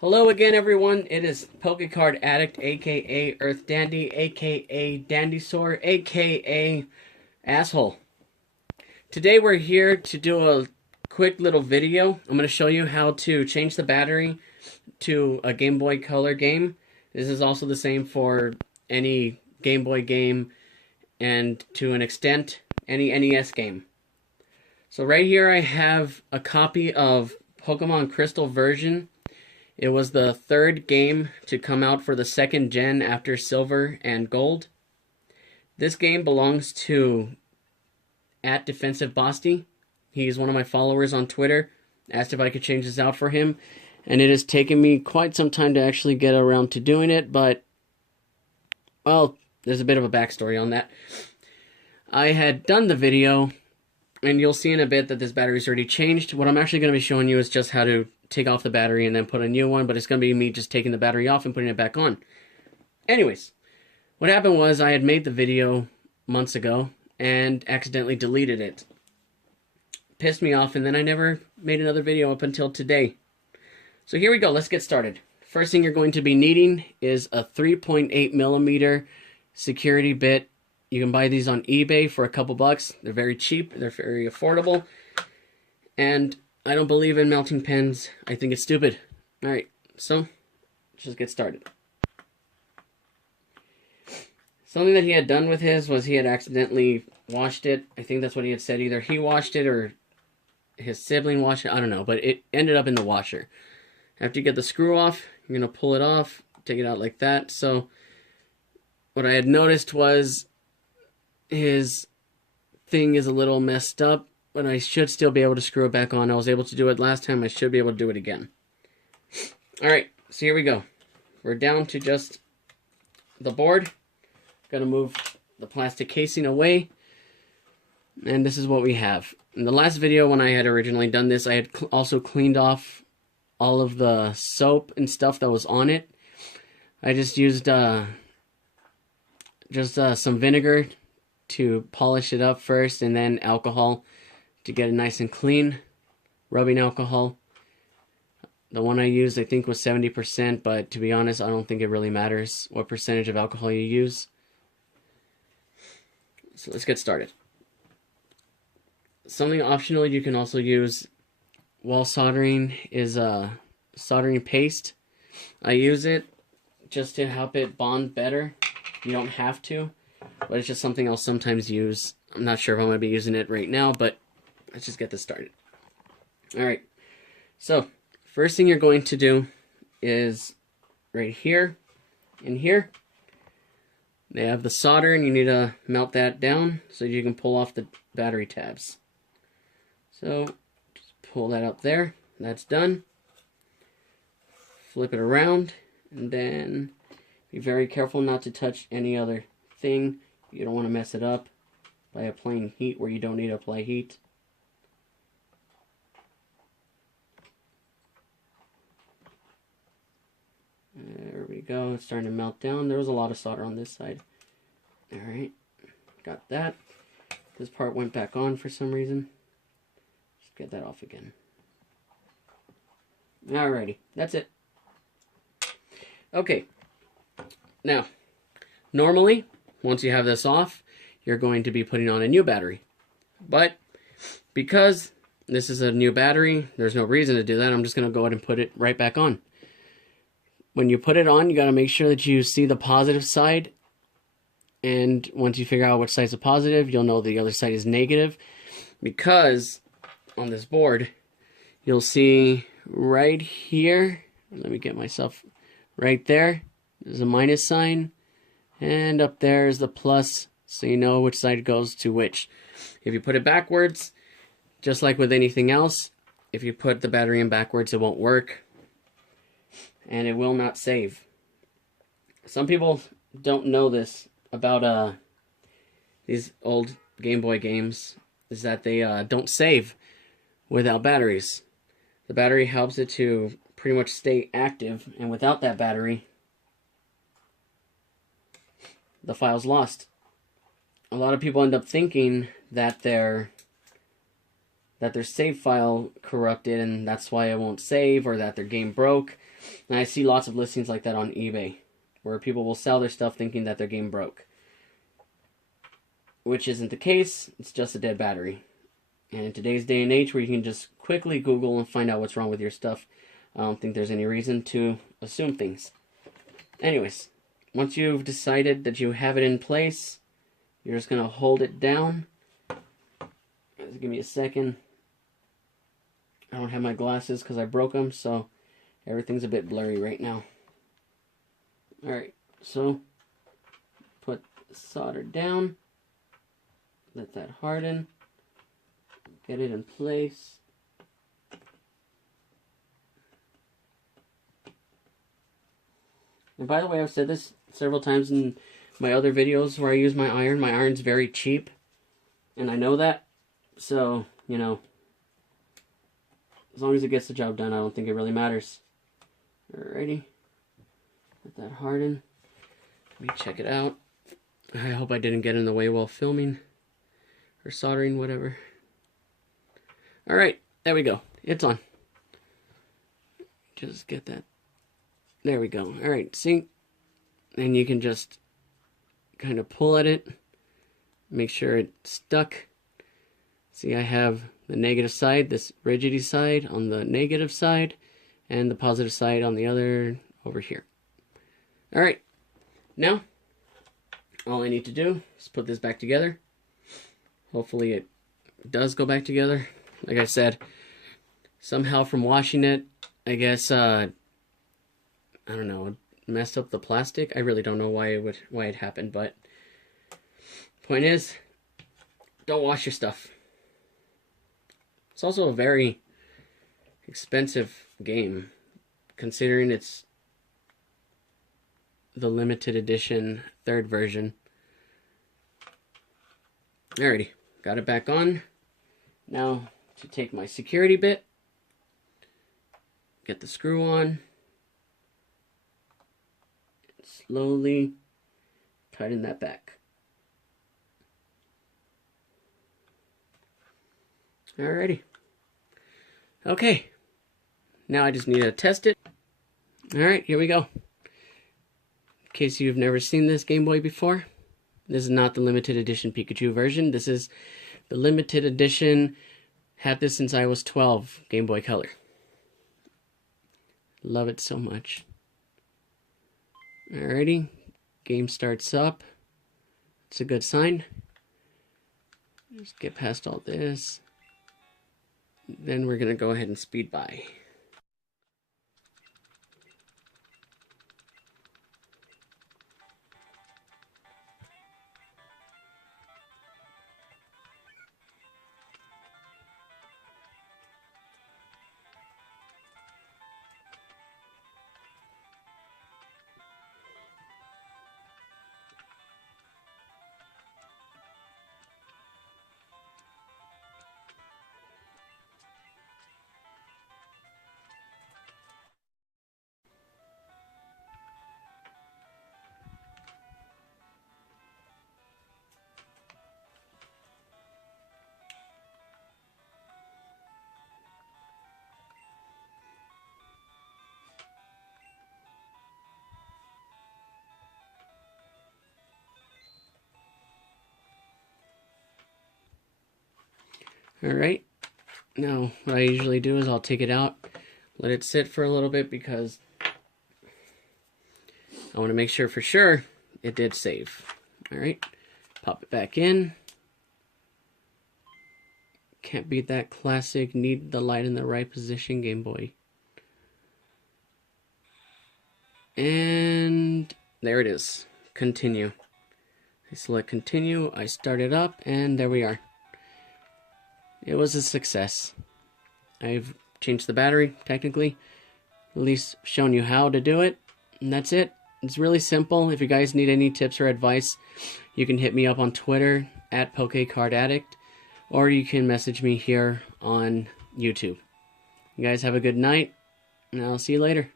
Hello again, everyone. It is Pokecard Addict, aka Earth Dandy, aka Dandysaur, aka Asshole. Today we're here to do a quick little video. I'm going to show you how to change the battery to a Game Boy Color game. This is also the same for any Game Boy game and, to an extent, any NES game. So right here I have a copy of Pokemon Crystal version. It was the third game to come out for the second gen after Silver and Gold. This game belongs to @DefensiveBasti. He's one of my followers on Twitter. Asked if I could change this out for him. And it has taken me quite some time to actually get around to doing it, but, well, there's a bit of a backstory on that. I had done the video, and you'll see in a bit that this battery's already changed. What I'm actually going to be showing you is just how to take off the battery and then put a new one, but it's going to be me just taking the battery off and putting it back on. Anyways, what happened was I had made the video months ago and accidentally deleted it. Pissed me off, and then I never made another video up until today. So here we go, let's get started. First thing you're going to be needing is a 3.8mm security bit. You can buy these on eBay for a couple bucks. They're very cheap, they're very affordable, and I don't believe in melting pens. I think it's stupid. Alright, so let's just get started. Something that he had done with his was he had accidentally washed it. I think that's what he had said. Either he washed it or his sibling washed it. I don't know, but it ended up in the washer. After you get the screw off, you're going to pull it off, take it out like that. So what I had noticed was his thing is a little messed up, but I should still be able to screw it back on. I was able to do it last time. I should be able to do it again. Alright, so here we go. We're down to just the board. Gonna move the plastic casing away. And this is what we have. In the last video, when I had originally done this, I had also cleaned off all of the soap and stuff that was on it. I just used some vinegar to polish it up first, and then alcohol to get it nice and clean. Rubbing alcohol. The one I used I think was 70%, but to be honest, I don't think it really matters what percentage of alcohol you use. So let's get started. Something optional you can also use while soldering is soldering paste. I use it just to help it bond better. You don't have to, but it's just something I'll sometimes use. I'm not sure if I'm going to be using it right now, but let's just get this started. Alright, so first thing you're going to do is right here, in here, they have the solder, and you need to melt that down so you can pull off the battery tabs. So just pull that up there. That's done. Flip it around, and then be very careful not to touch any other thing. You don't want to mess it up by applying heat where you don't need to apply heat. There we go. It's starting to melt down. There was a lot of solder on this side. Alright. Got that. This part went back on for some reason. Just get that off again. Alrighty. That's it. Okay. Now, normally, once you have this off, you're going to be putting on a new battery. But because this is a new battery, there's no reason to do that. I'm just going to go ahead and put it right back on. When you put it on, you got to make sure that you see the positive side. And once you figure out which side's a positive, you'll know the other side is negative. Because on this board, you'll see right here, let me get myself right there, there's a minus sign. And up there is the plus, so you know which side goes to which. If you put it backwards, just like with anything else, if you put the battery in backwards, it won't work. And it will not save. Some people don't know this about these old Game Boy games, is that they don't save without batteries. The battery helps it to pretty much stay active, and without that battery, the file's lost. A lot of people end up thinking that their that their save file corrupted and that's why it won't save, or that their game broke. And I see lots of listings like that on eBay, where people will sell their stuff thinking that their game broke. Which isn't the case, it's just a dead battery. And in today's day and age where you can just quickly Google and find out what's wrong with your stuff, I don't think there's any reason to assume things. Anyways, once you've decided that you have it in place, you're just going to hold it down. Just give me a second. I don't have my glasses because I broke them, so everything's a bit blurry right now. Alright, so put the solder down. Let that harden. Get it in place. And by the way, I've said this several times in my other videos where I use my iron. My iron's very cheap, and I know that. So, you know, as long as it gets the job done, I don't think it really matters. Alrighty. Let that harden. Let me check it out. I hope I didn't get in the way while filming or soldering, whatever. Alright, there we go. It's on. Just get that. There we go. Alright, see? And you can just kind of pull at it. Make sure it's stuck. See, I have the negative side, this rigidity side on the negative side, and the positive side on the other over here. Alright, now all I need to do is put this back together. Hopefully it does go back together. Like I said, somehow from washing it, I guess, I don't know, messed up the plastic. I really don't know why it happened, but point is, don't wash your stuff. It's also a very expensive game, considering it's the limited edition 3rd version. Alrighty, got it back on. Now to take my security bit, get the screw on, and slowly tighten that back. Alrighty. Okay. Now I just need to test it. Alright, here we go. In case you've never seen this Game Boy before, this is not the limited edition Pikachu version. This is the limited edition, had this since I was 12, Game Boy Color. Love it so much. Alrighty, game starts up. It's a good sign. Just get past all this. Then we're going to go ahead and speed by. Alright, now what I usually do is I'll take it out, let it sit for a little bit because I want to make sure for sure it did save. Alright, pop it back in. Can't beat that classic, need the light in the right position Game Boy. And there it is. Continue. I select continue, I start it up, and there we are. It was a success. I've changed the battery, technically. At least shown you how to do it. And that's it. It's really simple. If you guys need any tips or advice, you can hit me up on Twitter at PokeCardAddict, or you can message me here on YouTube. You guys have a good night, and I'll see you later.